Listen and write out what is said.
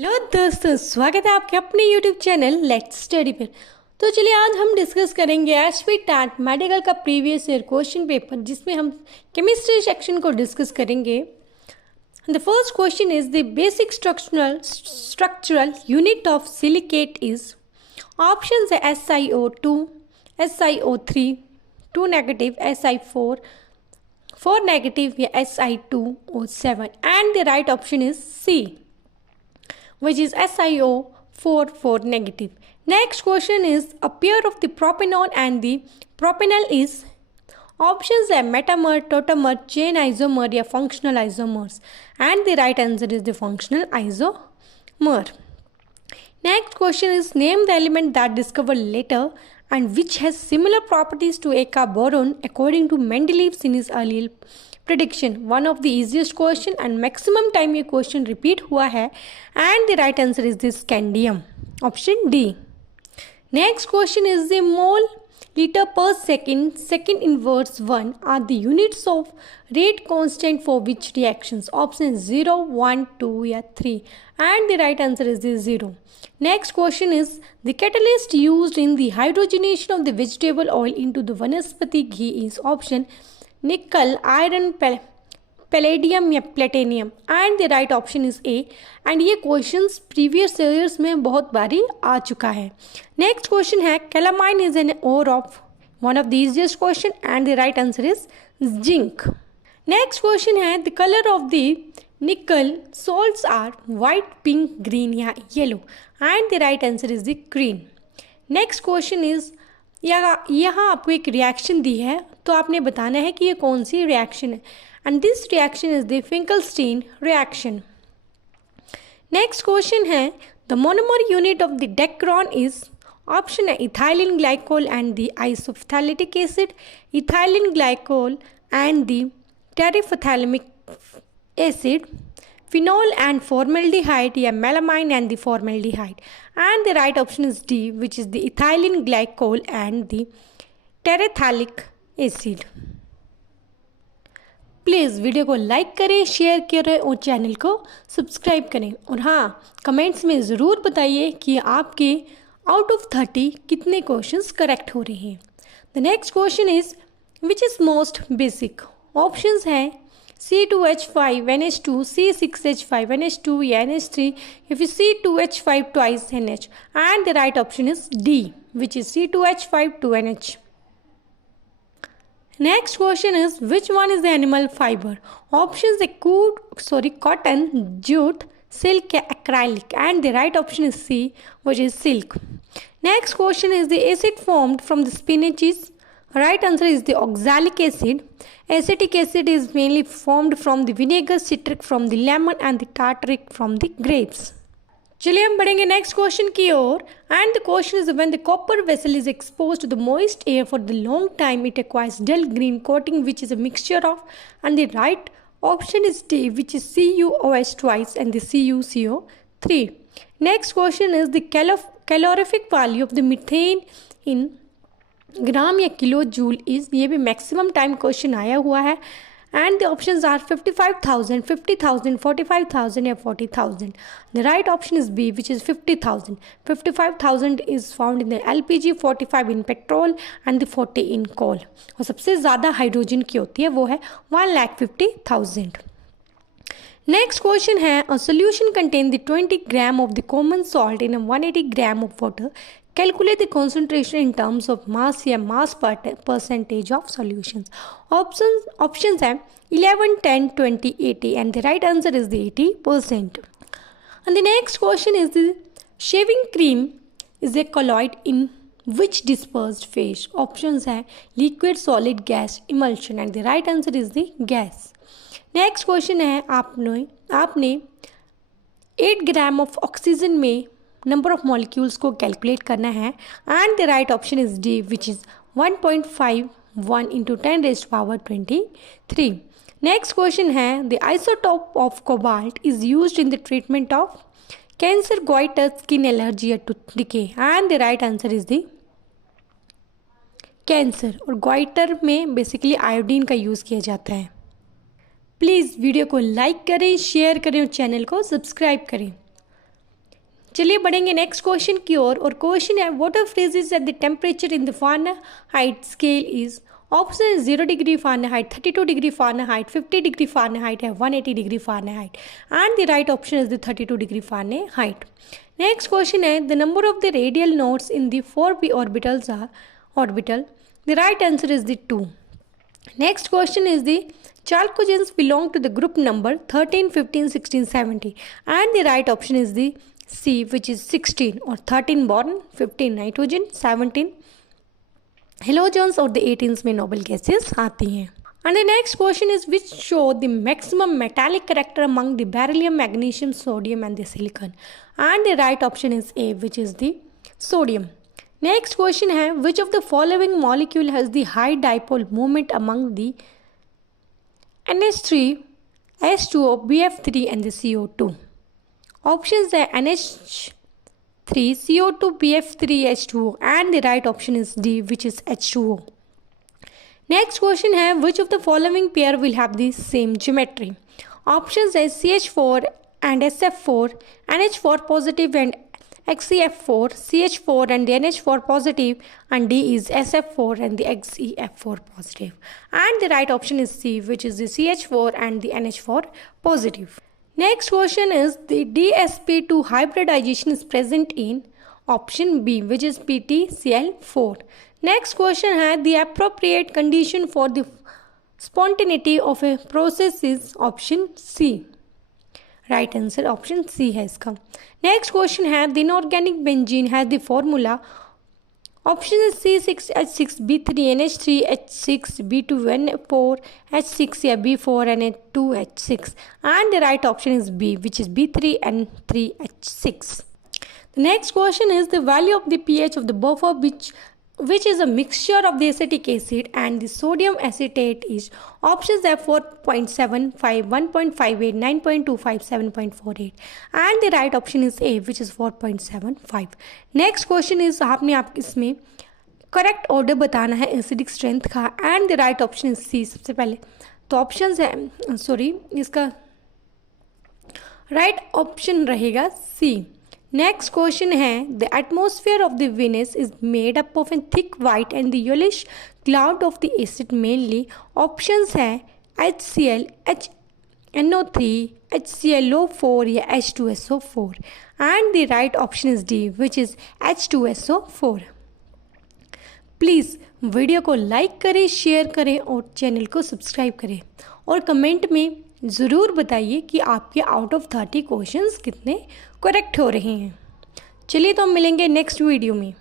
हेलो दोस्तों, स्वागत है आपके अपने यूट्यूब चैनल लेट्स स्टडी पर। तो चलिए आज हम डिस्कस करेंगे एचपी टैट मेडिकल का प्रीवियस ईयर क्वेश्चन पेपर, जिसमें हम केमिस्ट्री सेक्शन को डिस्कस करेंगे। The first question is the basic structural unit of silicate is. Options है SiO2, SiO3, 2 नेगेटिव, Si4, 4 नेगेटिव या Si2O7 and the right option is C, which is SiO4, 4 negative. Next question is a pair of the propanol and the propanol is. Options are metamer, tautomer, chain isomer या functional isomers, and the right answer is the functional isomer. Next question is name the element that discovered later and which has similar properties to a boron according to Mendeleev in his early prediction. One of the easiest question and maximum time ये question repeat हुआ है, and the right answer is this scandium, option D. Next question is the mole liter per second inverse 1 are the units of rate constant for which reactions? Option 0, 1, 2 या 3, and the right answer is the 0. Next question is the catalyst used in the hydrogenation of the vegetable oil into the vanaspati ghee is. Option nickel, iron, palladium या platinum, and the right option is A. And ये questions previous years में बहुत बारी आ चुका है। Next question है calamine is an ore of. One of the easiest question and the right answer is zinc. Next question है the colour of the nickel salts are white, pink, green या yellow, and the right answer is the green. Next question is यहाँ आपको एक रिएक्शन दी है, तो आपने बताना है कि ये कौन सी रिएक्शन है, and this reaction is the Finkelstein reaction. Next question है the monomer unit of the Dacron is. Option है ethylene glycol and the isophthalic acid, ethylene glycol and the terephthalic acid, phenol and formaldehyde या melamine and the formaldehyde, and the right option is D, which is the ethylene glycol and the terephthalic acid. Please video को like करें, share करें और चैनल को सब्सक्राइब करें। और हाँ, कमेंट्स में ज़रूर बताइए कि आपके आउट ऑफ 30 कितने क्वेश्चंस करेक्ट हो रहे हैं। The next question is which is most basic. Options हैं C2H5 NH2, C6H5 NH2 या NH3 या फिर C2H5 twice NH, and the right option is D, which is C2H5 2NH. Next question is which one is the animal fiber? Options are cotton, jute, silk या acrylic, and the right option is C, which is silk. Next question is the acid formed from the spinach is. Right answer is the oxalic acid. Acetic acid is mainly formed from the vinegar, citric from the lemon and the tartaric from the grapes. चलिए हम बढ़ेंगे next question की ओर, and the question is when the copper vessel is exposed to the moist air for the long time it acquires dull green coating which is a mixture of, and the right option is D, which is CuOH twice and the CuCO3. Next question is the calorific value of the methane in gram या kilo joule is. ये भी maximum time question आया हुआ है, and the options are 55,000, 50,000, 45,000 या 40,000. The right option is B, which is 50,000. 55,000 is found in the LPG, 45 in petrol and the 40 in coal. और सबसे ज़्यादा हाइड्रोजन की होती है, वो है 1,50,000. नेक्स्ट क्वेश्चन है a solution contain the 20 gram of the common salt in 180 gram of water. Calculate the concentration in terms of mass या mass percentage of solutions. Options हैं 11, 10, 20, 80, and the right answer is the 80%. And the next question is the shaving cream is a colloid in which dispersed phase. Options हैं liquid, solid, gas, emulsion, and the right answer is the gas. Next question है आपने 8 gram of oxygen में number of molecules को calculate करना है, and the right option is D, which is 1.51 into 10⁻23. Next question है the isotope of cobalt is used in the treatment of cancer, goitre, skin allergy या tooth decay, and the right answer is the cancer. और goitre में basically iodine का use किया जाता है। Please video को like करें, शेयर करें और चैनल को सब्सक्राइब करें। चलिए बढ़ेंगे नेक्स्ट क्वेश्चन की ओर और क्वेश्चन है water freezes at the temperature in the Fahrenheit scale is. Option है 0 degree Fahrenheit, 32 degree Fahrenheit, 50 degree Fahrenheit है 180 degree Fahrenheit and the right option is the 32 degree Fahrenheit. Next question है the number of the radial nodes in the 4p orbitals are orbital. The right answer is the 2। Next question is the chalcogens belong to the group number 13, 15, 16, 17 and the right option is the C which is 16 or 13 boron, 15 nitrogen, 17 halogens और the 18 में noble gases आती हैं। And the next question is which show the maximum metallic character among the beryllium, magnesium, sodium and the silicon and the right option is A which is the sodium। Next question है which of the following molecule has the high dipole moment among the NH3, H2O, BF3 and the CO2। Options है NH3, CO2, BF3, H2O and the right option is D which is H2O। Next question है which of the following pair will have the same geometry. Options है CH4 and SF4, NH4 positive and XeF4, CH4 and the NH4 positive and D is SF4 and the XeF4 positive and the right option is C which is the CH4 and the NH4 positive। Next question is the DsP2 hybridization is present in option B which is PtCl4। Next question है the appropriate condition for the spontaneity of a process is option C। Right answer option C है इसका। Next question है the inorganic benzene has the formula. Option है C6H6B3NH3H6B2N4H6 या B4NH2H6 and the right option is B which is B3N3H6। The next question is the value of the pH of the buffer which is a mixture of the acetic acid and the sodium acetate is options are 4.75, 1.58, 9.25, 7.48 and the right option is A which is 4.75। Next question is आपने आप इसमें correct order बताना है acidic strength का and the right option is C. सबसे पहले तो options है इसका राइट ऑप्शन रहेगा सी। नेक्स्ट क्वेश्चन है the atmosphere of the Venus is made up of an thick white and the yellowish cloud of the acid mainly. Options है HCl, HNO3, HClO4 या H2SO4 and the right option is D which is H2SO4। Please video को like करें, share करें और चैनल को सब्सक्राइब करें और कमेंट में ज़रूर बताइए कि आपके आउट ऑफ 30 क्वेश्चंस कितने करेक्ट हो रहे हैं। चलिए तो हम मिलेंगे नेक्स्ट वीडियो में।